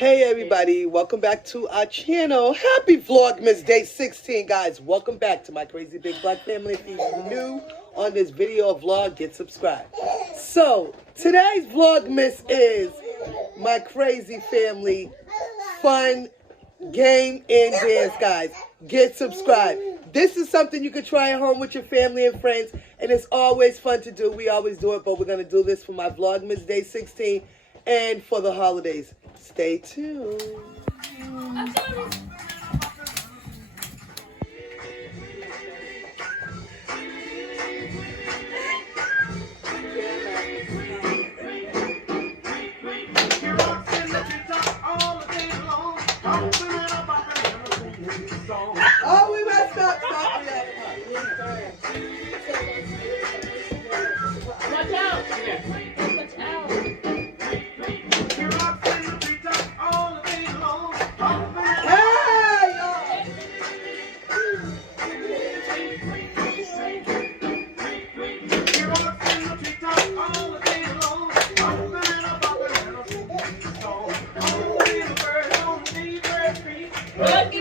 Hey everybody, welcome back to our channel. Happy Vlogmas Day 16, guys. Welcome back to my crazy big black family. If you're new on this video or vlog, get subscribed. So, today's Vlogmas is my crazy family fun game and dance, guys. Get subscribed. This is something you can try at home with your family and friends, and it's always fun to do. We always do it, but we're going to do this for my Vlogmas Day 16 and for the holidays. Stay tuned. Oh, we messed up. Stop. Watch out! Watch out! Hey, y'all. Lucky